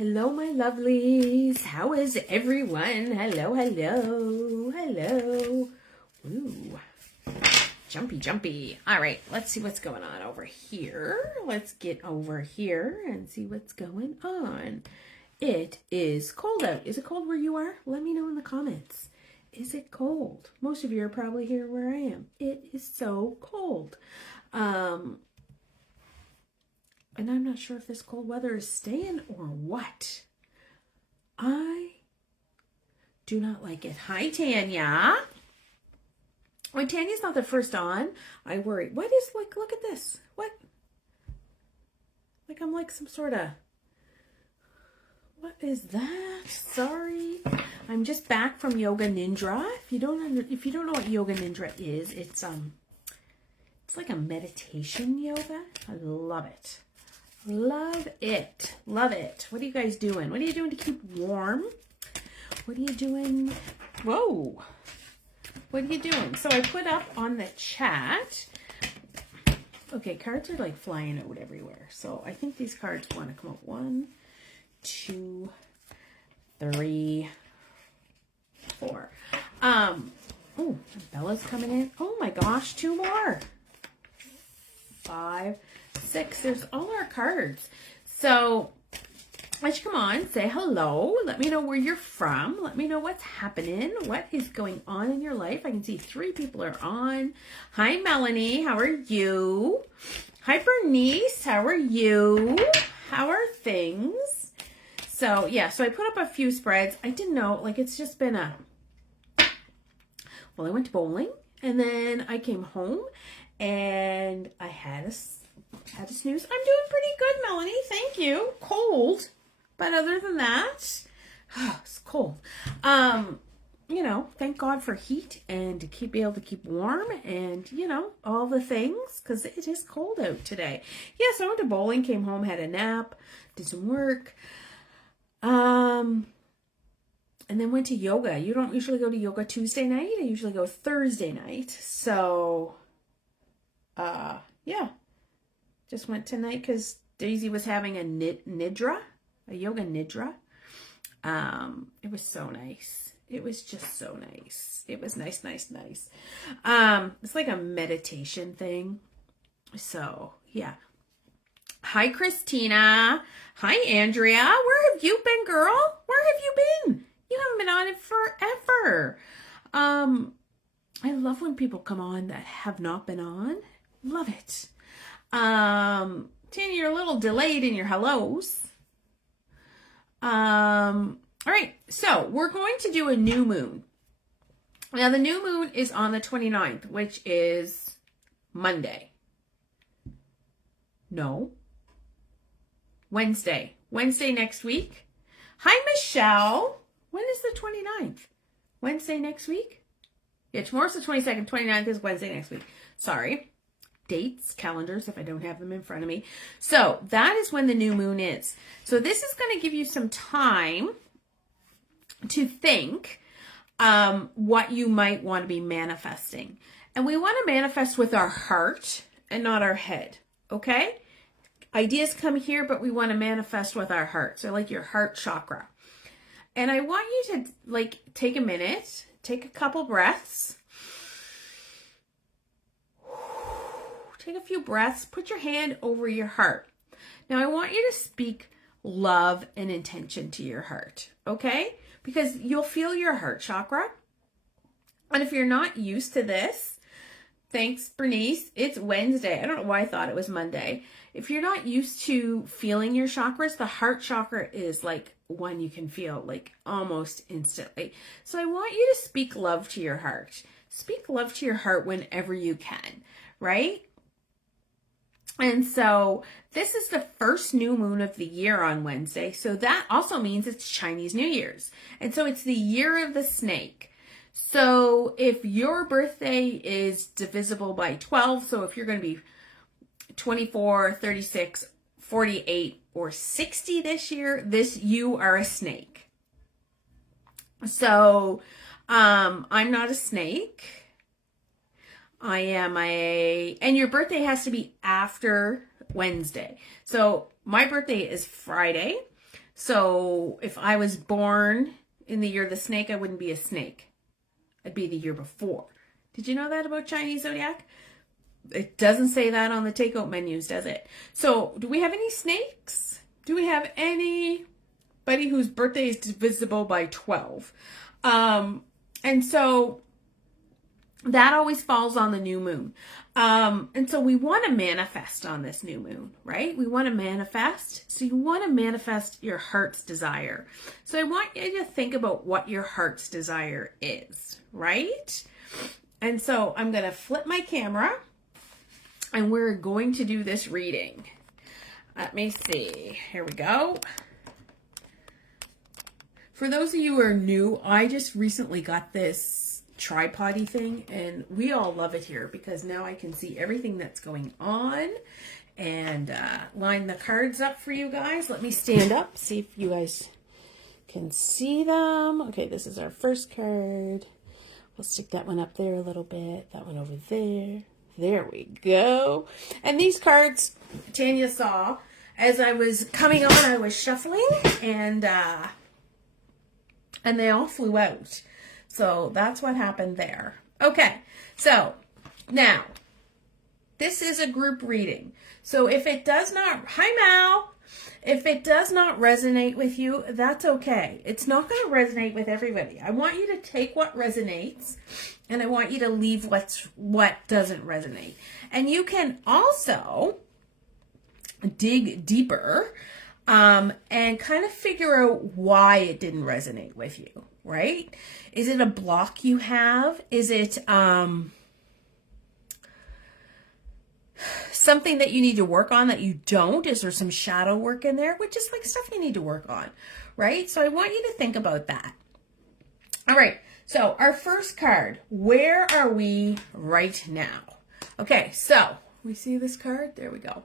Hello, my lovelies. How is everyone? Hello, hello, hello. Ooh, jumpy. All right, let's see what's going on over here. Let's get over here and see what's going on. It is cold out. Is it cold where you are? Let me know in the comments. Is it cold? Most of you are probably here where I am. It is so cold. And I'm not sure if this cold weather is staying or what. I do not like it. Hi, Tanya. When Tanya's not the first on, I worry. What is, like, look at this. What? Like, I'm like some sort of, what is that? Sorry. I'm just back from Yoga Nidra. If you don't know what Yoga Nidra is, it's like a meditation yoga. I love it. Love it. Love it. What are you guys doing? What are you doing to keep warm? What are you doing? Whoa. What are you doing? So I put up on the chat. Okay, cards are like flying out everywhere. So I think these cards want to come up. 1, 2, 3, 4. Oh, Bella's coming in. Oh my gosh, 2 more. 5, 6. There's all our cards. So why don't you come on, say hello. Let me know where you're from. Let me know what's happening. What is going on in your life? I can see 3 people are on. Hi, Melanie. How are you? Hi, Bernice. How are you? How are things? So, yeah. So I put up a few spreads. I didn't know. Like, it's just been well, I went to bowling. And then I came home. And I had a snooze. I'm doing pretty good, Melanie. Thank you. Cold. But other than that, it's cold. You know, thank God for heat and to be able to keep warm and, you know, all the things because it is cold out today. Yes, I went to bowling, came home, had a nap, did some work. And then went to yoga. You don't usually go to yoga Tuesday night. I usually go Thursday night. So, yeah. Just went tonight because Daisy was having a nidra, a yoga nidra. It was so nice. It was just so nice. It was nice. It's like a meditation thing. So, yeah. Hi, Christina. Hi, Andrea. Where have you been, girl? Where have you been? You haven't been on it forever. I love when people come on that have not been on. Love it. Tanya, you're a little delayed in your hellos. All right, so we're going to do a new moon. Now, the new moon is on the 29th, which is Monday. No. Wednesday. Wednesday next week. Hi, Michelle. When is the 29th? Wednesday next week? Yeah, tomorrow's the 22nd. 29th is Wednesday next week. Sorry. Dates, calendars, if I don't have them in front of me. So that is when the new moon is. So this is going to give you some time to think what you might want to be manifesting. And we want to manifest with our heart and not our head, okay? Ideas come here, but we want to manifest with our heart. So like your heart chakra. And I want you to like take a minute, take a couple breaths. Take a few breaths, put your hand over your heart. Now, I want you to speak love and intention to your heart, okay? Because you'll feel your heart chakra. And if you're not used to this, thanks, Bernice, it's Wednesday. I don't know why I thought it was Monday. If you're not used to feeling your chakras, the heart chakra is like one you can feel like almost instantly. So I want you to speak love to your heart. Speak love to your heart whenever you can, right? And so this is the first new moon of the year on Wednesday. So that also means it's Chinese New Year's. And so it's the year of the snake. So if your birthday is divisible by 12, so if you're going to be 24, 36, 48, or 60 this year, you are a snake. So I'm not a snake. And your birthday has to be after Wednesday. So my birthday is Friday. So if I was born in the year of the snake, I wouldn't be a snake. I'd be the year before. Did you know that about Chinese zodiac? It doesn't say that on the takeout menus, does it? So do we have any snakes? Do we have anybody whose birthday is divisible by 12? And so that always falls on the new moon. And so we want to manifest on this new moon, right? We want to manifest. So you want to manifest your heart's desire. So I want you to think about what your heart's desire is, right? And so I'm going to flip my camera and we're going to do this reading. Let me see. Here we go. For those of you who are new, I just recently got this tripod-y thing and we all love it here because now I can see everything that's going on and line the cards up for you guys. Let me stand up, see if you guys can see them. Okay, this is our first card. We'll stick that one up there a little bit, that one over there. There we go. And these cards, Tanya saw, as I was coming on, I was shuffling and they all flew out. So that's what happened there. Okay, so now, this is a group reading. So if it does not, hi Mal, if it does not resonate with you, that's okay. It's not going to resonate with everybody. I want you to take what resonates and I want you to leave what doesn't resonate. And you can also dig deeper and kind of figure out why it didn't resonate with you, right? Is it a block you have? Is it something that you need to work on that you don't? Is there some shadow work in there? Which is like stuff you need to work on, right? So I want you to think about that. All right, so our first card, where are we right now? Okay, so we see this card? There we go.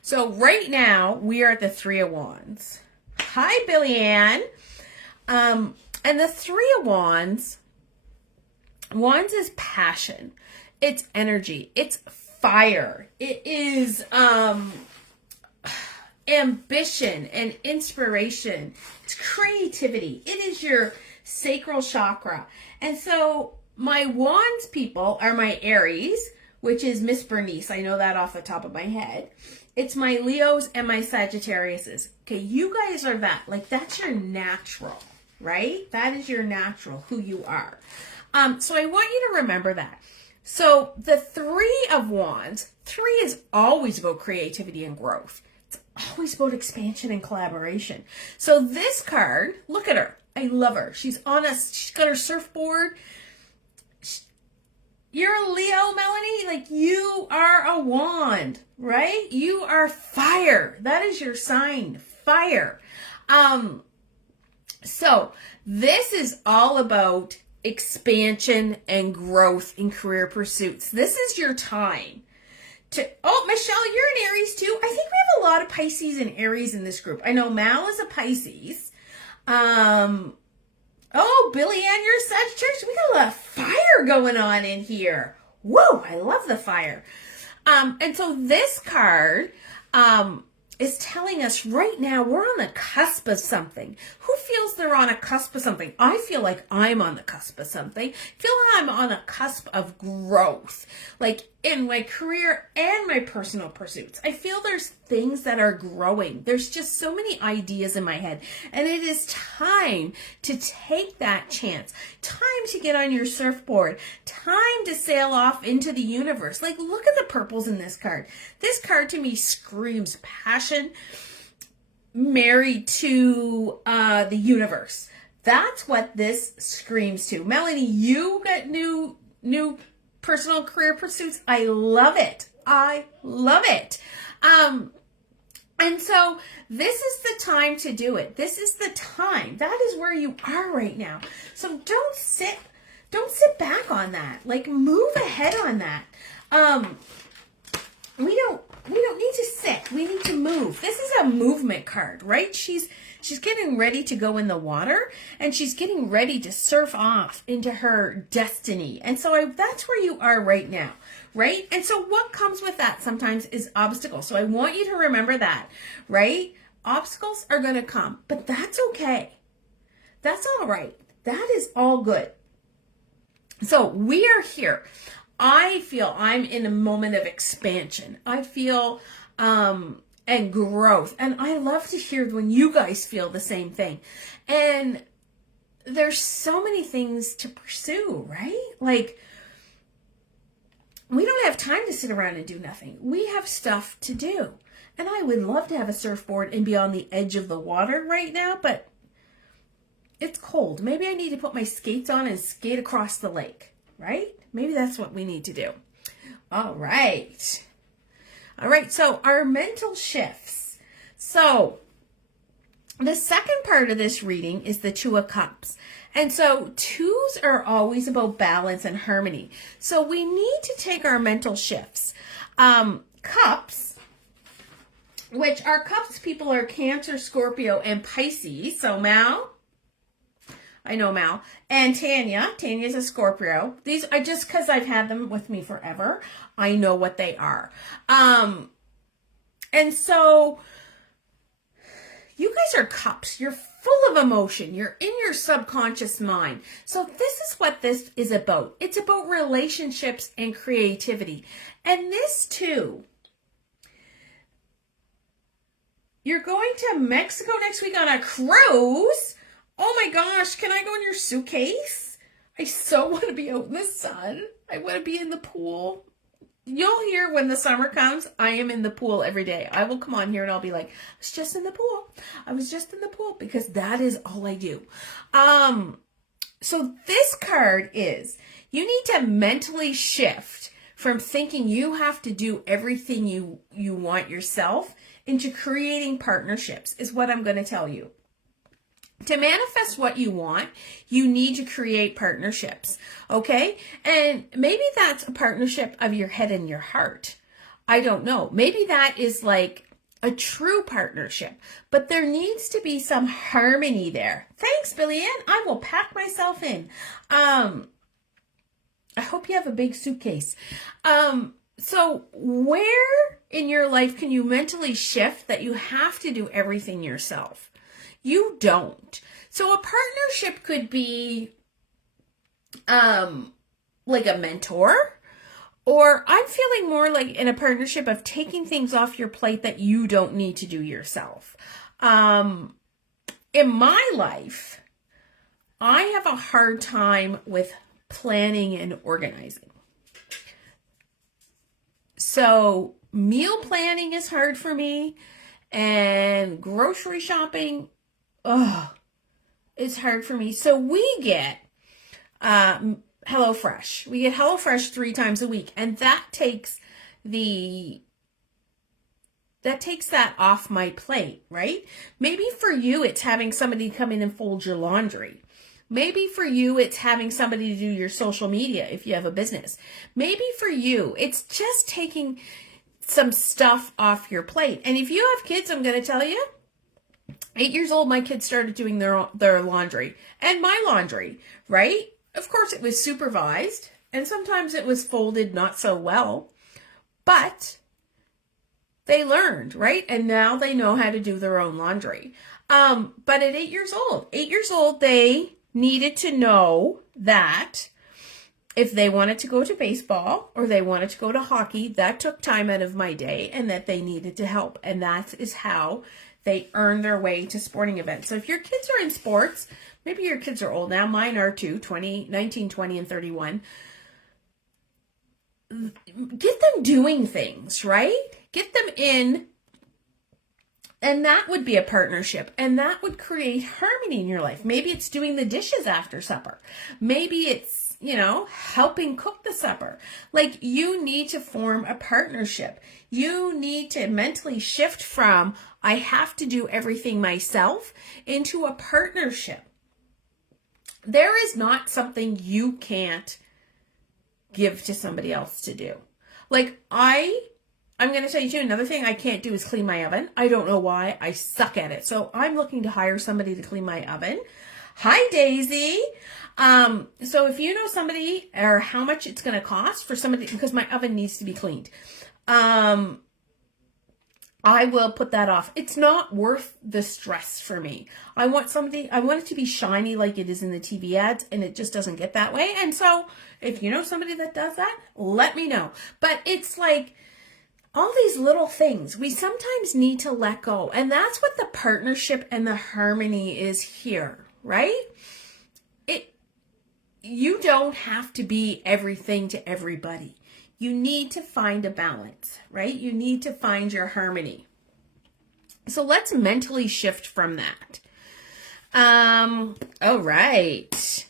So right now, we are at the Three of Wands. Hi, Billy Ann. And the Three of Wands is passion. It's energy. It's fire. It is ambition and inspiration. It's creativity. It is your sacral chakra. And so my Wands people are my Aries, which is Miss Bernice. I know that off the top of my head. It's my Leos and my Sagittariuses. Okay, you guys are that. Like, that's your natural, right? That is your natural, who you are. So I want you to remember that. So the Three of Wands, 3 is always about creativity and growth. It's always about expansion and collaboration. So this card, look at her. I love her. She's got her surfboard. You're a Leo, Melanie. Like, you are a wand, right? You are fire. That is your sign, fire. So this is all about expansion and growth in career pursuits. This is your time to, oh, Michelle, you're an Aries too. I think we have a lot of Pisces and Aries in this group. I know Mal is a Pisces. Oh, Billy Ann, you're a Sagittarius. We got a lot of fire going on in here. Whoa, I love the fire. And so this card is telling us right now we're on the cusp of something. Who feels they're on a cusp of something? I feel like I'm on the cusp of something. I feel like I'm on a cusp of growth, like in my career and my personal pursuits. I feel there's things that are growing. There's just so many ideas in my head, and it is time to take that chance. Time to get on your surfboard. Time to sail off into the universe. Like, look at the purples in this card. This card to me screams passion married to the universe. That's what this screams to. Melanie, you got new personal career pursuits. I love it. I love it. And so this is the time to do it. This is the time. That is where you are right now. So don't sit back on that. Like, move ahead on that. We don't need to sit. We need to move. This is a movement card, right? She's getting ready to go in the water, and she's getting ready to surf off into her destiny. And so that's where you are right now, right? And so what comes with that sometimes is obstacles. So I want you to remember that, right? Obstacles are going to come, but that's okay. That's all right. That is all good. So we are here. I feel I'm in a moment of expansion. I feel, and growth. And I love to hear when you guys feel the same thing. And there's so many things to pursue, right? Like, we don't have time to sit around and do nothing. We have stuff to do. And I would love to have a surfboard and be on the edge of the water right now, but it's cold. Maybe I need to put my skates on and skate across the lake, right? Maybe that's what we need to do. All right. All right, so our mental shifts. So the second part of this reading is the Two of Cups. And so twos are always about balance and harmony. So we need to take our mental shifts. Cups, which our cups people are Cancer, Scorpio, and Pisces. So Mal, I know Mal, and Tanya. Tanya's a Scorpio. These are just because I've had them with me forever. I know what they are. And so you guys are cups. You're full of emotion. You're in your subconscious mind. So this is what this is about. It's about relationships and creativity. And this too, you're going to Mexico next week on a cruise. Oh my gosh, can I go in your suitcase? I so want to be out in the sun. I want to be in the pool. You'll hear when the summer comes, I am in the pool every day. I will come on here and I'll be like, I was just in the pool. I was just in the pool, because that is all I do. So this card is, you need to mentally shift from thinking you have to do everything you want yourself into creating partnerships, is what I'm going to tell you. To manifest what you want, you need to create partnerships, okay? And maybe that's a partnership of your head and your heart. I don't know. Maybe that is like a true partnership, but there needs to be some harmony there. Thanks, Billy Ann. I will pack myself in. I hope you have a big suitcase. So where in your life can you mentally shift that you have to do everything yourself? You don't. So a partnership could be like a mentor, or I'm feeling more like in a partnership of taking things off your plate that you don't need to do yourself. In my life, I have a hard time with planning and organizing. So meal planning is hard for me, and grocery shopping, it's hard for me. So we get HelloFresh. We get HelloFresh 3 times a week, and that takes that off my plate, right? Maybe for you, it's having somebody come in and fold your laundry. Maybe for you, it's having somebody to do your social media if you have a business. Maybe for you, it's just taking some stuff off your plate. And if you have kids, I'm going to tell you, 8 years old, my kids started doing their laundry and my laundry, right? Of course, it was supervised, and sometimes it was folded not so well, but they learned, right? And now they know how to do their own laundry. But at 8 years old, they needed to know that if they wanted to go to baseball or they wanted to go to hockey, that took time out of my day, and that they needed to help. And that is how they earn their way to sporting events. So if your kids are in sports, maybe your kids are old now, mine are too, 19, 20, and 31. Get them doing things, right? Get them in, and that would be a partnership, and that would create harmony in your life. Maybe it's doing the dishes after supper. Maybe it's, helping cook the supper. Like, you need to form a partnership. You need to mentally shift from, I have to do everything myself, into a partnership. There is not something you can't give to somebody else to do. Like, I'm going to tell you too, another thing I can't do is clean my oven. I don't know why. I suck at it. So I'm looking to hire somebody to clean my oven. Hi, Daisy. So if you know somebody, or how much it's going to cost for somebody, because my oven needs to be cleaned. I will put that off. It's not worth the stress for me. I want it to be shiny like it is in the TV ads, and it just doesn't get that way. And so if you know somebody that does that, let me know. But it's like all these little things we sometimes need to let go. And that's what the partnership and the harmony is here, right? You don't have to be everything to everybody. You need to find a balance, right? You need to find your harmony. So let's mentally shift from that. All right.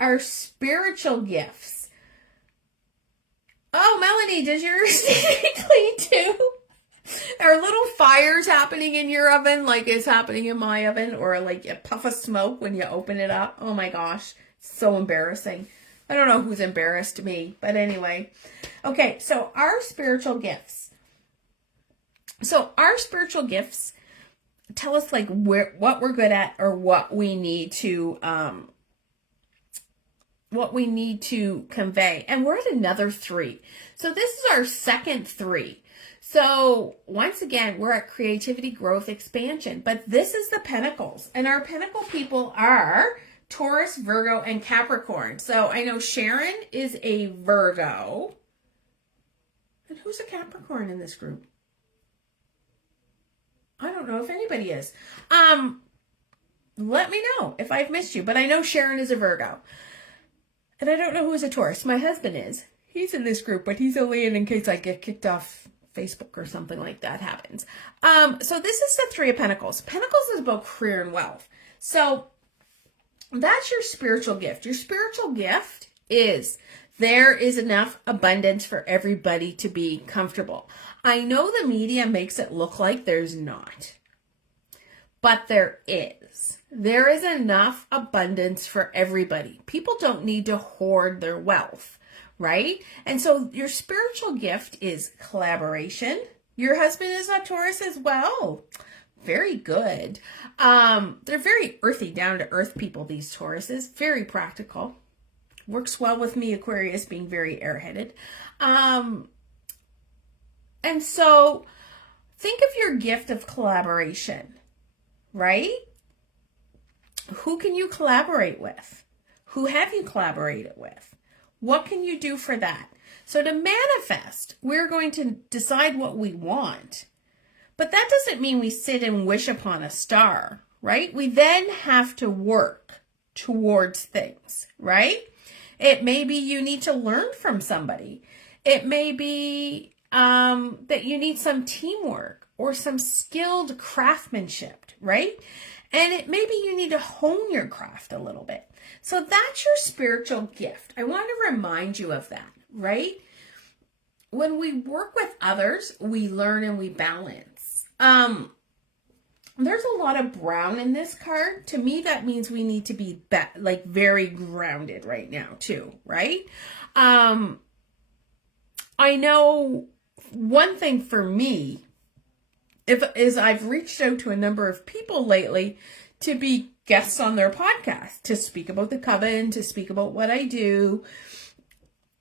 Our spiritual gifts. Oh, Melanie, does yours clean too? Are little fires happening in your oven like is happening in my oven, or like a puff of smoke when you open it up? Oh my gosh, so embarrassing. I don't know who's embarrassed me, but anyway. Okay, so our spiritual gifts. So our spiritual gifts tell us like what we're good at, or what we need to convey. And we're at another 3. So this is our second 3. So once again, we're at creativity, growth, expansion. But this is the Pentacles. And our Pentacle people are Taurus, Virgo, and Capricorn. So I know Sharon is a Virgo. And who's a Capricorn in this group? I don't know if anybody is. Let me know if I've missed you. But I know Sharon is a Virgo. And I don't know who is a Taurus. My husband is. He's in this group, but he's only in case I get kicked off Facebook or something like that happens. So this is the 3 of Pentacles. Pentacles is about career and wealth. So that's your spiritual gift. Your spiritual gift is there is enough abundance for everybody to be comfortable. I know the media makes it look like there's not, but there is. There is enough abundance for everybody. People don't need to hoard their wealth, right? And so your spiritual gift is collaboration. Your husband is a Taurus as well. Very good. They're very earthy, down to earth people, these Tauruses. Very practical. Works well with me, Aquarius, being very airheaded. And so think of your gift of collaboration, right? Who can you collaborate with? Who have you collaborated with? What can you do for that? So to manifest, we're going to decide what we want. But that doesn't mean we sit and wish upon a star, right? We then have to work towards things, right? It may be you need to learn from somebody. It may be that you need some teamwork or some skilled craftsmanship, right? And it maybe you need to hone your craft a little bit. So that's your spiritual gift. I want to remind you of that, right? When we work with others, we learn and we balance. There's a lot of brown in this card. To me, that means we need to be like very grounded right now too, right? I know one thing for me is I've reached out to a number of people lately to be guests on their podcast, to speak about the coven, to speak about what I do.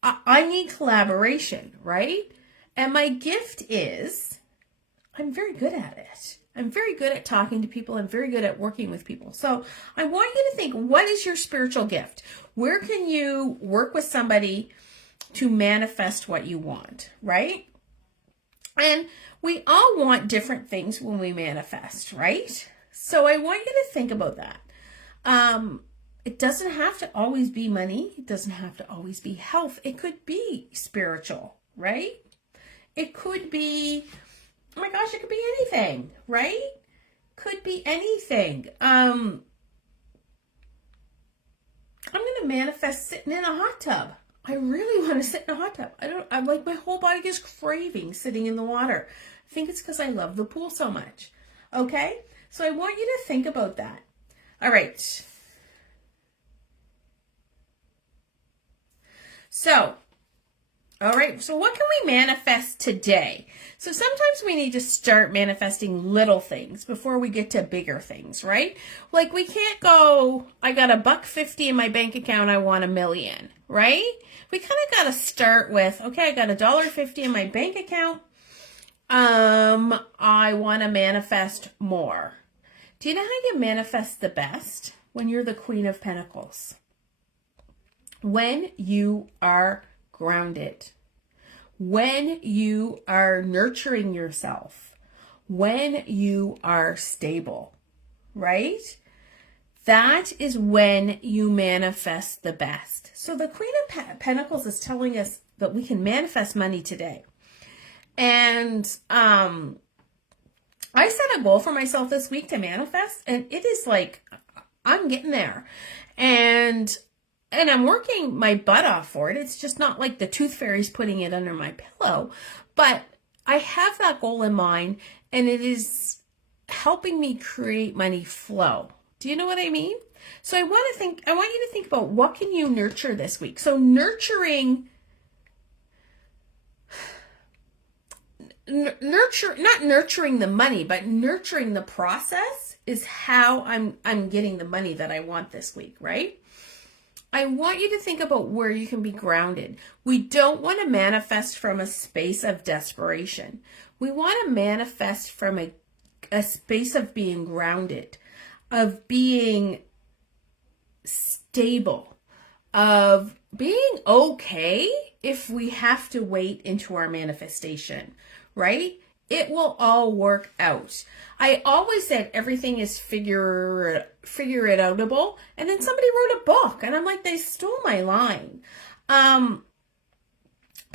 I need collaboration, right? And my gift is I'm very good at it. I'm very good at talking to people. I'm very good at working with people. So I want you to think, what is your spiritual gift? Where can you work with somebody to manifest what you want, right? And we all want different things when we manifest, right? So I want you to think about that. It doesn't have to always be money. It doesn't have to always be health. It could be spiritual, right? It could be, oh my gosh, it could be anything, right? Could be anything. I'm going to manifest sitting in a hot tub. I really want to sit in a hot tub. I'm like, my whole body is craving sitting in the water. I think it's because I love the pool so much. Okay? So I want you to think about that. All right. So, all right. So what can we manifest today? So sometimes we need to start manifesting little things before we get to bigger things, right? Like we can't go, I got $1.50 in my bank account, I want $1 million, right? We kind of got to start with, okay, I got $1.50 in my bank account. I want to manifest more. Do you know how you manifest the best? When you're the Queen of Pentacles. When you are grounded. When you are nurturing yourself. When you are stable. Right? That is when you manifest the best. So the Queen of Pentacles is telling us that we can manifest money today. And I set a goal for myself this week to manifest, and it is like, I'm getting there. And I'm working my butt off for it. It's just not like the tooth fairy's putting it under my pillow. But I have that goal in mind, and it is helping me create money flow. Do you know what I mean? So I want you to think about, what can you nurture this week? So not nurturing the money, but nurturing the process is how I'm getting the money that I want this week, right? I want you to think about where you can be grounded. We don't want to manifest from a space of desperation. We want to manifest from a space of being grounded, of being stable, of being okay if we have to wait into our manifestation, right? It will all work out. I always said everything is figure it outable. And then somebody wrote a book and I'm like, they stole my line.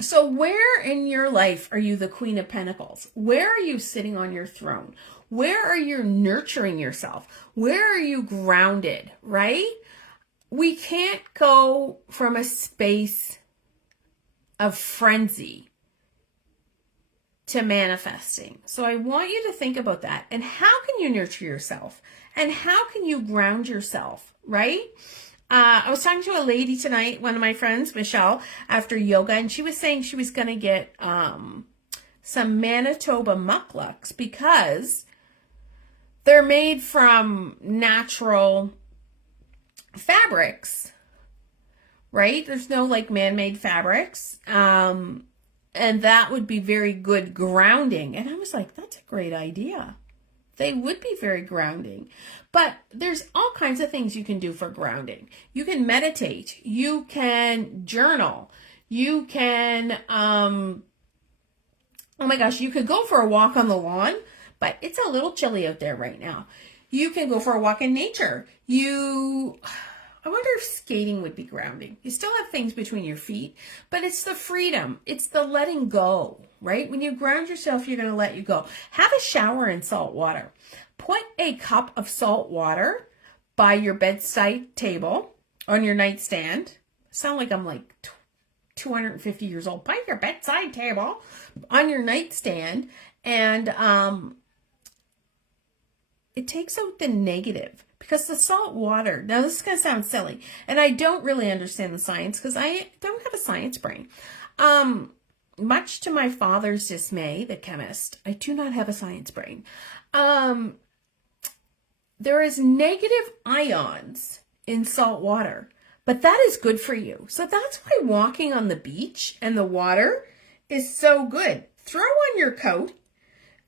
So where in your life are you the Queen of Pentacles? Where are you sitting on your throne? Where are you nurturing yourself? Where are you grounded, right? We can't go from a space of frenzy to manifesting. So I want you to think about that. And how can you nurture yourself? And how can you ground yourself, right? I was talking to a lady tonight, one of my friends, Michelle, after yoga, and she was saying she was going to get some Manitoba mucklucks because they're made from natural fabrics, right? There's no like man-made fabrics. And that would be very good grounding. And I was like, that's a great idea. They would be very grounding. But there's all kinds of things you can do for grounding. You can meditate. You can journal. You can, oh my gosh, you could go for a walk on the lawn, but it's a little chilly out there right now. You can go for a walk in nature. I wonder if skating would be grounding. You still have things between your feet, but it's the freedom. It's the letting go, right? When you ground yourself, you're going to let you go. Have a shower in salt water. Put a cup of salt water by your bedside table on your nightstand. Sound like I'm like 250 years old. By your bedside table on your nightstand, and it takes out the negative. Because the salt water, now this is going to sound silly, and I don't really understand the science because I don't have a science brain. Much to my father's dismay, the chemist, I do not have a science brain. There is negative ions in salt water, but that is good for you. So that's why walking on the beach and the water is so good. Throw on your coat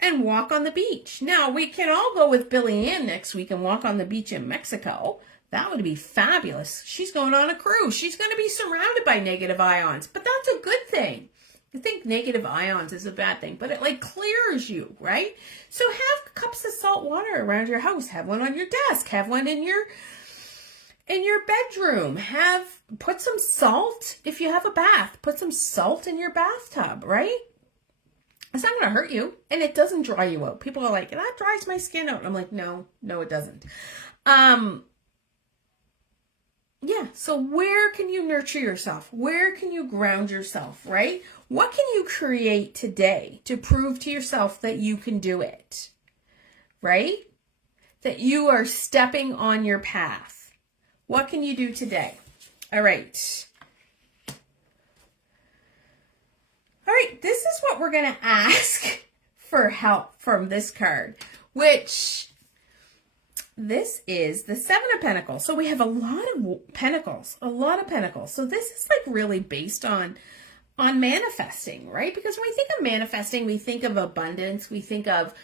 and walk on the beach. Now, we can all go with Billy Ann next week and walk on the beach in Mexico. That would be fabulous. She's going on a cruise. She's going to be surrounded by negative ions, but that's a good thing. I think negative ions is a bad thing, but it like clears you, right? So have cups of salt water around your house. Have one on your desk. Have one in your bedroom. Put some salt. If you have a bath, put some salt in your bathtub, right? It's not going to hurt you, and it doesn't dry you out. People are like, that dries my skin out. And I'm like, no, it doesn't. Yeah, so where can you nurture yourself? Where can you ground yourself, right? What can you create today to prove to yourself that you can do it, right? That you are stepping on your path. What can you do today? All right. All right, this is what we're going to ask for help from this card, which this is the Seven of Pentacles. So we have a lot of pentacles, So this is like really based on on manifesting, right? Because when we think of manifesting, we think of abundance, we think of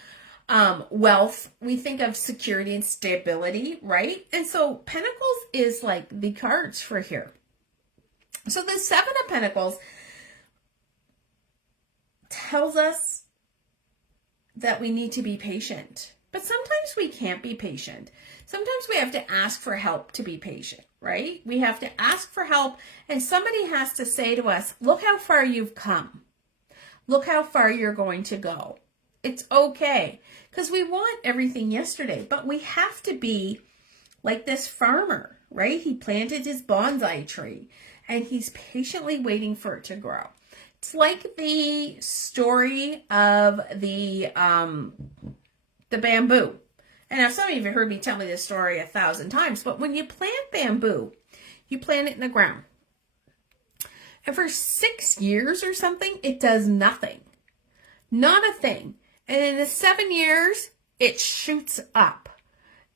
wealth, we think of security and stability, right? And so Pentacles is like the cards for here. So the Seven of Pentacles tells us that we need to be patient, but sometimes we can't be patient. Sometimes we have to ask for help to be patient, right? We have to ask for help, and somebody has to say to us, look how far you've come. Look how far you're going to go. It's okay, because we want everything yesterday, but we have to be like this farmer, right? He planted his bonsai tree, and he's patiently waiting for it to grow. It's like the story of the bamboo. And now some of you have heard me tell me this story 1,000 times, but when you plant bamboo, you plant it in the ground. And for 6 years or something, it does nothing. Not a thing. And in the 7 years, it shoots up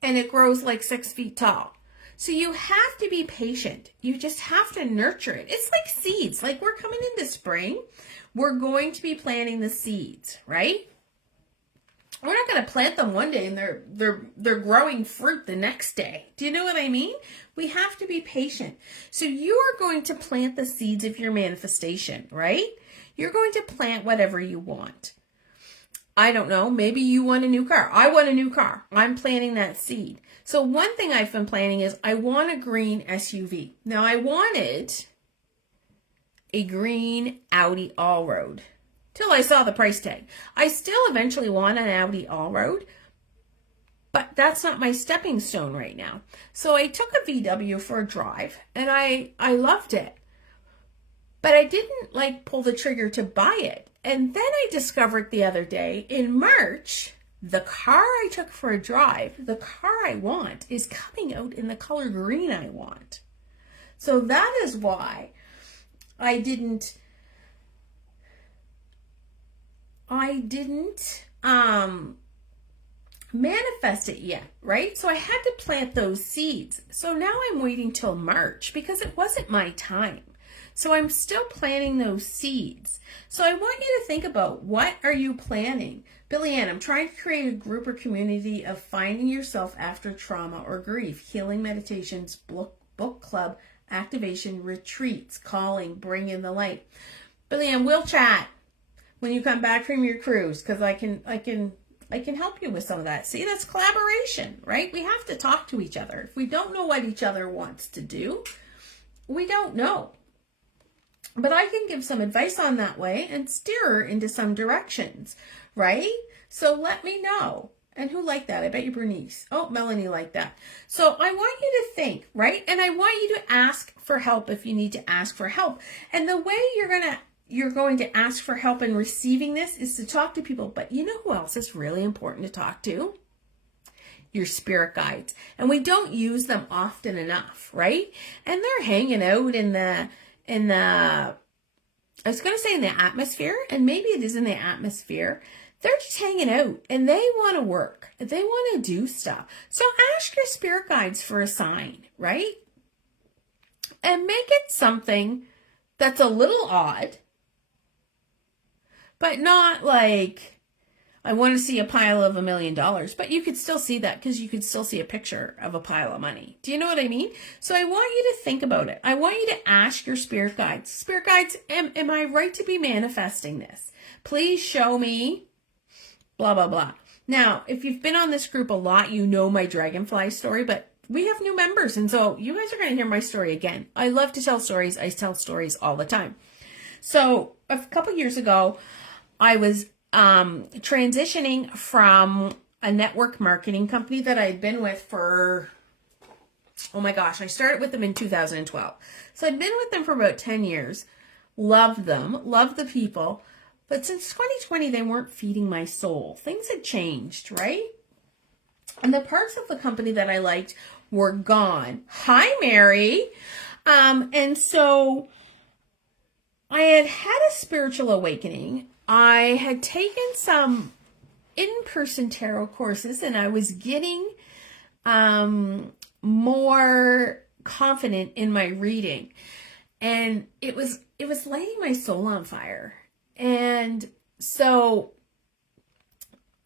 and it grows like 6 feet tall. So you have to be patient. You just have to nurture it. It's like seeds. Like we're coming into spring. We're going to be planting the seeds, right? We're not going to plant them one day and they're growing fruit the next day. Do you know what I mean? We have to be patient. So you are going to plant the seeds of your manifestation, right? You're going to plant whatever you want. I don't know. Maybe you want a new car. I want a new car. I'm planting that seed. So one thing I've been planning is I want a green SUV. Now I wanted a green Audi Allroad till I saw the price tag. I still eventually want an Audi Allroad, but that's not my stepping stone right now. So I took a VW for a drive and I loved it, but I didn't like pull the trigger to buy it. And then I discovered the other day in March, the car I took for a drive, the car I want is coming out in the color green I want. So that is why I didn't manifest it yet, right? So I had to plant those seeds. So now I'm waiting till March because it wasn't my time. So I'm still planting those seeds. So I want you to think about, what are you planning? Billy Ann, I'm trying to create a group or community of finding yourself after trauma or grief, healing meditations, book club, activation, retreats, calling, bring in the light. Billy Ann, we'll chat when you come back from your cruise, because I can help you with some of that. See, that's collaboration, right? We have to talk to each other. If we don't know what each other wants to do, we don't know. But I can give some advice on that way and steer her into some directions, right? So let me know. And who liked that? I bet you Bernice. Oh, Melanie liked that. So I want you to think, right? And I want you to ask for help if you need to ask for help. And the way you're going to ask for help in receiving this is to talk to people. But you know who else is really important to talk to? Your spirit guides. And we don't use them often enough, right? And they're hanging out in the I was going to say in the atmosphere, and maybe it is in the atmosphere. They're just hanging out and they want to work. They want to do stuff. So ask your spirit guides for a sign, right? And make it something that's a little odd, but not like, I want to see a pile of $1 million, but you could still see that because you could still see a picture of a pile of money. Do you know what I mean? So I want you to think about it. I want you to ask your spirit guides. Spirit guides, am I right to be manifesting this? Please show me blah, blah, blah. Now, if you've been on this group a lot, you know my dragonfly story, but we have new members. And so you guys are going to hear my story again. I love to tell stories. I tell stories all the time. So a couple years ago, I was transitioning from a network marketing company that I had been with for, oh my gosh, I started with them in 2012. So I'd been with them for about 10 years, loved them, loved the people. But since 2020, they weren't feeding my soul. Things had changed, right? And the parts of the company that I liked were gone. Hi, Mary. And so I had had a spiritual awakening. I had taken some in-person tarot courses and I was getting more confident in my reading. And it was it was lighting my soul on fire. And so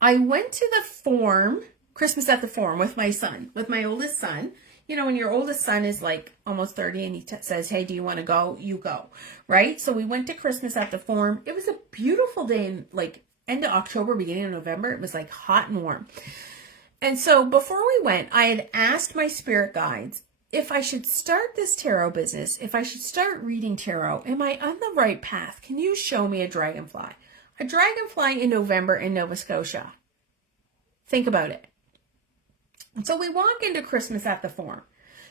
I went to the Forum, Christmas at the Forum with my son, with my oldest son. You know, when your oldest son is like almost 30 and he says, hey, do you want to go? You go, right? So we went to Christmas at the Forum. It was a beautiful day in like end of October, beginning of November. It was like hot and warm. And so before we went, I had asked my spirit guides if I should start this tarot business, if I should start reading tarot. Am I on the right path? Can you show me a dragonfly? A dragonfly in November in Nova Scotia. Think about it. So we walk into Christmas at the Forum.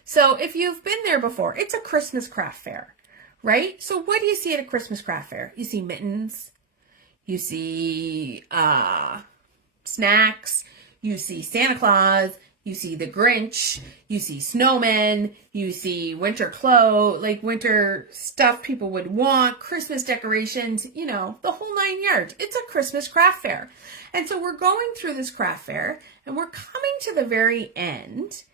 So if you've been there before, it's a Christmas craft fair, right? So what do you see at a Christmas craft fair? You see mittens, you see snacks, you see Santa Claus, you see the Grinch, you see snowmen, you see winter clothes, like winter stuff people would want, Christmas decorations, you know, the whole 9 yards. It's a Christmas craft fair. And so we're going through this craft fair and we're coming to the very end.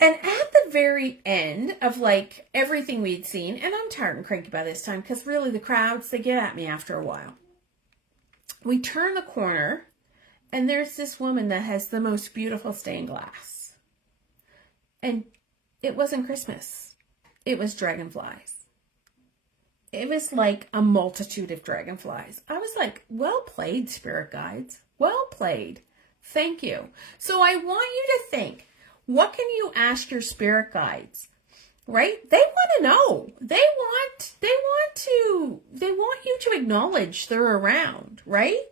And at the very end of like everything we'd seen, and I'm tired and cranky by this time because really the crowds, they get at me after a while. We turn the corner and there's this woman that has the most beautiful stained glass. And it wasn't Christmas. It was dragonflies. It was like a multitude of dragonflies. I was like, well played, spirit guides. Well played. Thank you. So I want you to think, what can you ask your spirit guides? Right? They want to know. They want you to acknowledge they're around, right?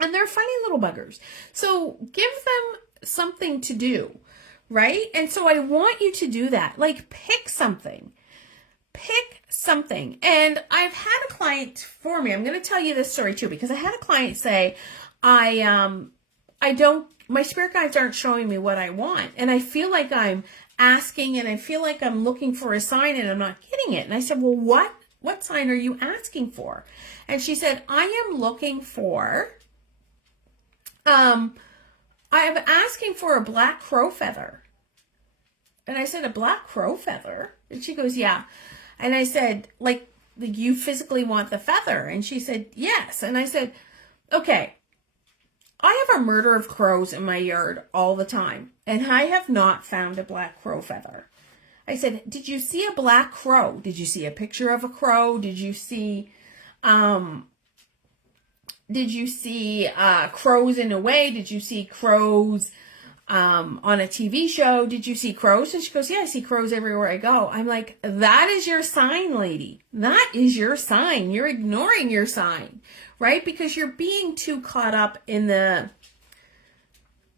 And they're funny little buggers. So give them something to do, right? And so I want you to do that. Like pick something. Pick something. And I've had a client for me. I'm going to tell you this story too, because I had a client say, my spirit guides aren't showing me what I want. And I feel like I'm asking and I feel like I'm looking for a sign and I'm not getting it. And I said, well, what sign are you asking for? And she said, I am looking for, I'm asking for a black crow feather. And I said, a black crow feather? And she goes, yeah. And I said, like you physically want the feather? And she said, yes. And I said, okay, I have a murder of crows in my yard all the time. And I have not found a black crow feather. I said, did you see a black crow? Did you see a picture of a crow? Did you see, crows in a way? Did you see crows on a TV show? Did you see crows? And she goes, yeah, I see crows everywhere I go. I'm like, that is your sign, lady. That is your sign. You're ignoring your sign, right? Because you're being too caught up in the,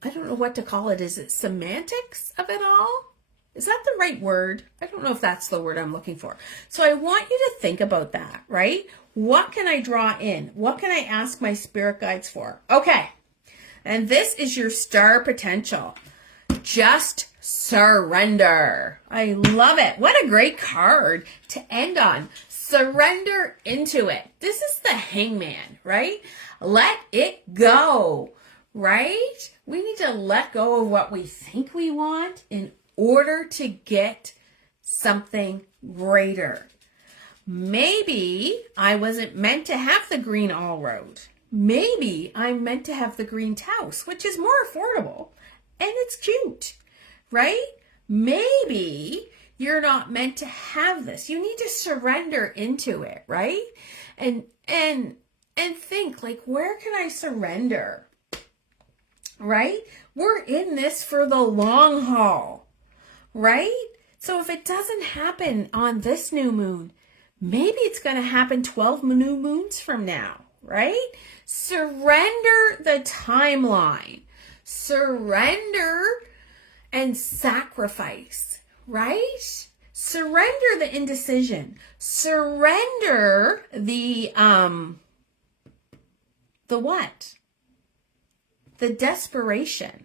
I don't know what to call it. Is it semantics of it all? Is that the right word? I don't know if that's the word I'm looking for. So I want you to think about that, right? What can I draw in? What can I ask my spirit guides for? Okay. And this is your star potential. Just surrender. I love it. What a great card to end on. Surrender into it. This is the Hangman, right? Let it go, right? We need to let go of what we think we want in order to get something greater. Maybe I wasn't meant to have the green all road. Maybe I'm meant to have the green Taos, which is more affordable and it's cute, right? Maybe you're not meant to have this. You need to surrender into it, right? And think like, where can I surrender? Right? We're in this for the long haul, right? So if it doesn't happen on this new moon, maybe it's going to happen 12 new moons from now, right? Surrender the timeline. Surrender and sacrifice, right? Surrender the indecision. Surrender the what? The desperation.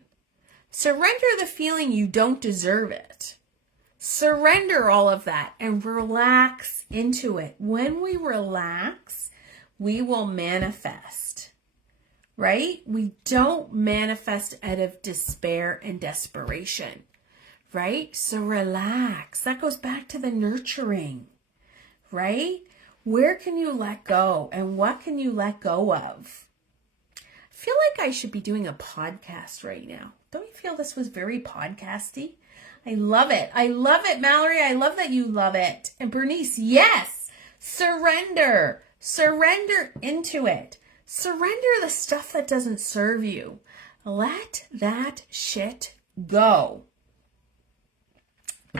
Surrender the feeling you don't deserve it. Surrender all of that and relax into it. When we relax, we will manifest, right? We don't manifest out of despair and desperation, right? So relax. That goes back to the nurturing, right? Where can you let go and what can you let go of? I feel like I should be doing a podcast right now. Don't you feel this was very podcasty? I love it. I love it, Mallory. I love that you love it. And Bernice, yes, surrender. Surrender into it. Surrender the stuff that doesn't serve you. Let that shit go.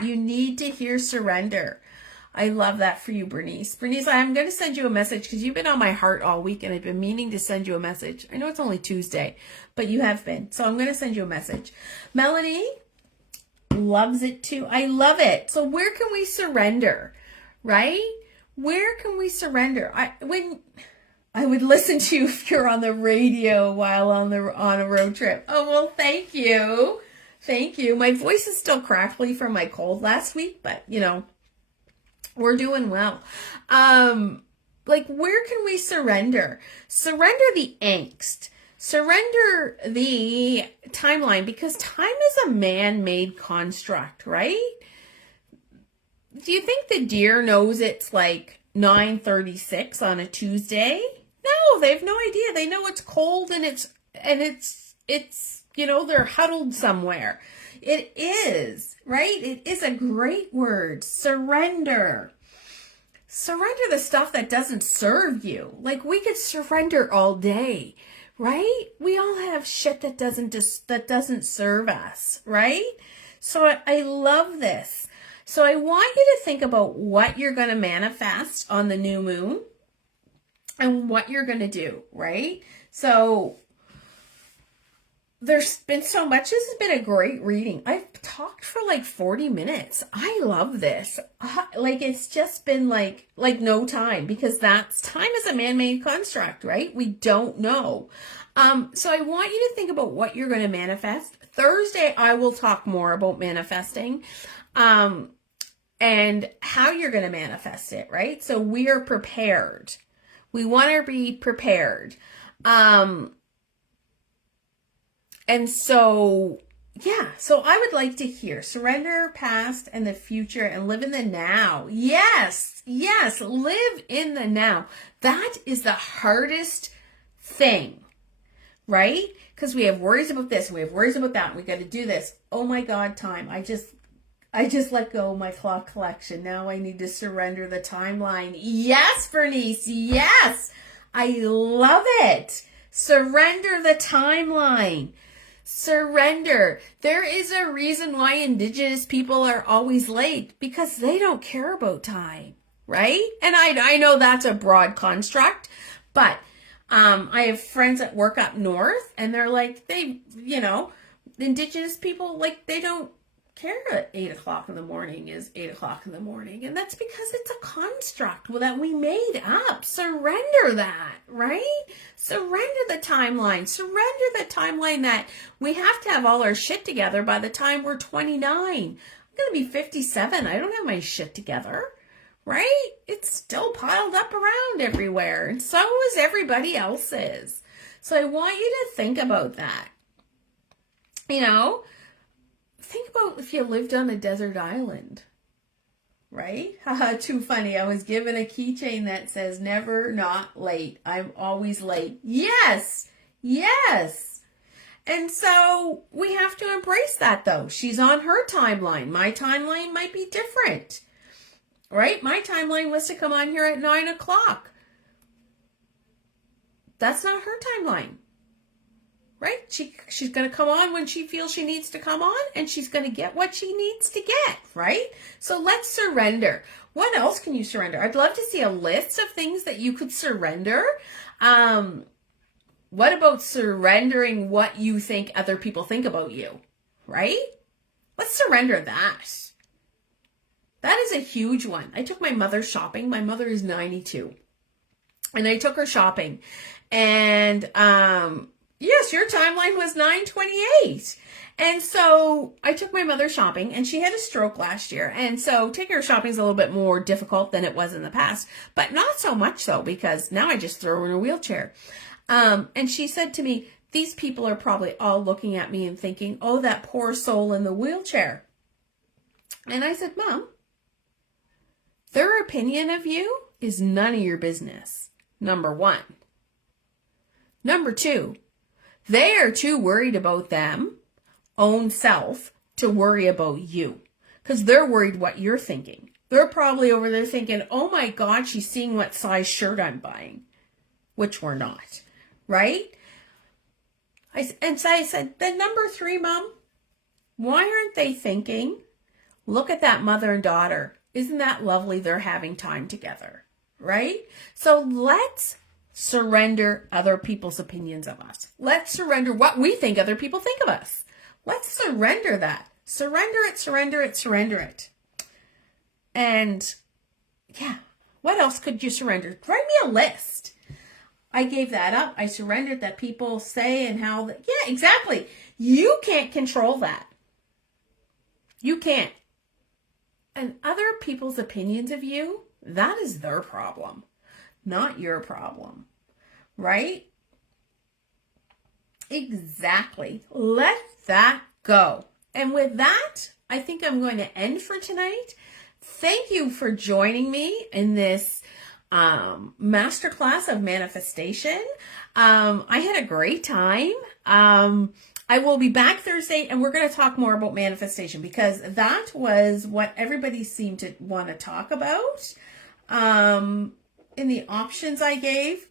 You need to hear surrender. I love that for you, Bernice. Bernice, I'm going to send you a message because you've been on my heart all week and I've been meaning to send you a message. I know it's only Tuesday, but you have been. So I'm going to send you a message. Melanie loves it too. I love it. So where can we surrender, right? Where can we surrender? I would listen to you if you're on the radio while on a road trip. Oh, well, thank you. Thank you. My voice is still crackly from my cold last week, but we're doing well. Where can we surrender? Surrender the angst. Surrender the timeline, because time is a man-made construct, right? Do you think the deer knows it's like 9:36 on a Tuesday? No, they have no idea. They know it's cold and it's they're huddled somewhere. It is, right? It is a great word. Surrender. Surrender the stuff that doesn't serve you. Like, we could surrender all day, right? We all have shit that doesn't serve us, right? So I love this. So I want you to think about what you're going to manifest on the new moon and what you're going to do, right? So there's been so much. This has been a great reading. I've talked for like 40 minutes. I love this. It's just been like no time, because time is a man-made construct, right? We don't know. So I want you to think about what you're going to manifest. Thursday, I will talk more about manifesting, and how you're going to manifest it, right? So we are prepared. We want to be prepared. And so, so I would like to hear surrender past and the future and live in the now. Yes, live in the now. That is the hardest thing, right? Because we have worries about this, and we have worries about that, and we got to do this. Oh my God, time. I just let go of my clock collection. Now I need to surrender the timeline. Yes, Bernice. Yes. I love it. Surrender the timeline. Surrender. There is a reason why Indigenous people are always late, because they don't care about time, right? And I know that's a broad construct, but I have friends that work up north, and they're like, Indigenous people, they don't care that 8 o'clock in the morning is 8 o'clock in the morning. And that's because it's a construct that we made up. Surrender that, right? Surrender the timeline. Surrender the timeline that we have to have all our shit together by the time we're 29. I'm going to be 57. I don't have my shit together, right? It's still piled up around everywhere. And so is everybody else's. So I want you to think about that. Think about if you lived on a desert island, right? Haha, too funny. I was given a keychain that says never not late. I'm always late. Yes. And so we have to embrace that, though. She's on her timeline. My timeline might be different, right? My timeline was to come on here at 9 o'clock. That's not her timeline. Right? She's going to come on when she feels she needs to come on, and she's going to get what she needs to get, right? So let's surrender. What else can you surrender? I'd love to see a list of things that you could surrender. What about surrendering what you think other people think about you, right? Let's surrender that. That is a huge one. I took my mother shopping. My mother is 92. And I took her shopping. And, yes, your timeline was 9:28. And so I took my mother shopping, and she had a stroke last year. And so taking her shopping is a little bit more difficult than it was in the past, but not so much so, because now I just throw her in a wheelchair. And she said to me, these people are probably all looking at me and thinking, oh, that poor soul in the wheelchair. And I said, Mom, Their opinion of you is none of your business, number one. Number two, they are too worried about them own self to worry about you, because they're worried what you're thinking. They're probably over there thinking, oh my God, she's seeing what size shirt I'm buying, which we're not, right? So I said, then number three, Mom, why aren't they thinking, look at that mother and daughter. Isn't that lovely? They're having time together, right? So let's surrender other people's opinions of us. Let's surrender what we think other people think of us. Let's surrender that. Surrender it, surrender it, surrender it. And yeah, what else could you surrender? Write me a list. I gave that up. I surrendered that people say and how that, yeah, exactly. You can't control that. You can't. And other people's opinions of you, that is their problem, not your problem, right? Exactly. Let that go. And with that, I think I'm going to end for tonight. Thank you for joining me in this masterclass of manifestation. I had a great time. I will be back Thursday and we're going to talk more about manifestation because that was what everybody seemed to want to talk about in the options I gave.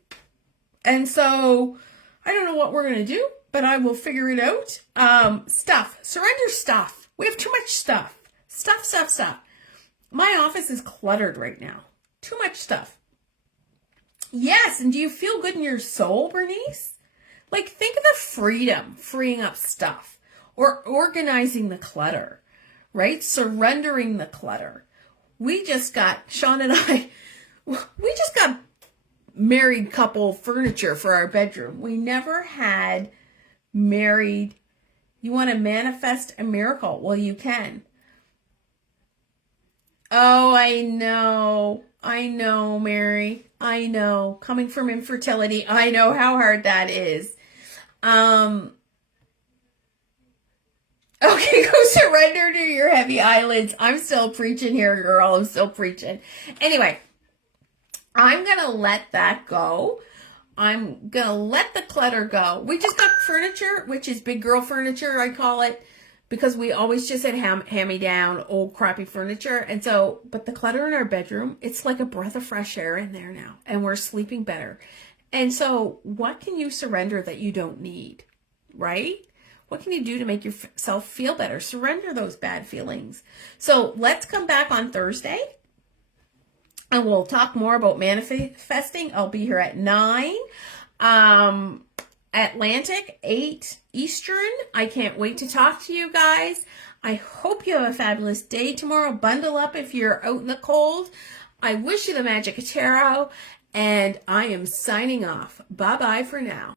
And so I don't know what we're going to do, but I will figure it out. Stuff. Surrender stuff. We have too much stuff. Stuff. My office is cluttered right now. Too much stuff. Yes, and do you feel good in your soul, Bernice? Like, think of the freedom, freeing up stuff, or organizing the clutter, right? Surrendering the clutter. Sean and I, we just got married couple furniture for our bedroom. We never had married. You want to manifest a miracle? Well, you can. Oh, I know, Mary. I know. Coming from infertility, I know how hard that is. Okay, go surrender to your heavy eyelids. I'm still preaching here, girl. I'm still preaching. Anyway, I'm going to let that go. I'm going to let the clutter go. We just got furniture, which is big girl furniture, I call it, because we always just had hand-me-down, old crappy furniture. And so, but the clutter in our bedroom, it's like a breath of fresh air in there now. And we're sleeping better. And so what can you surrender that you don't need, right? What can you do to make yourself feel better? Surrender those bad feelings. So let's come back on Thursday and we'll talk more about manifesting. I'll be here at 9 Atlantic, 8 Eastern. I can't wait to talk to you guys. I hope you have a fabulous day tomorrow. Bundle up if you're out in the cold. I wish you the magic of tarot. And I am signing off. Bye-bye for now.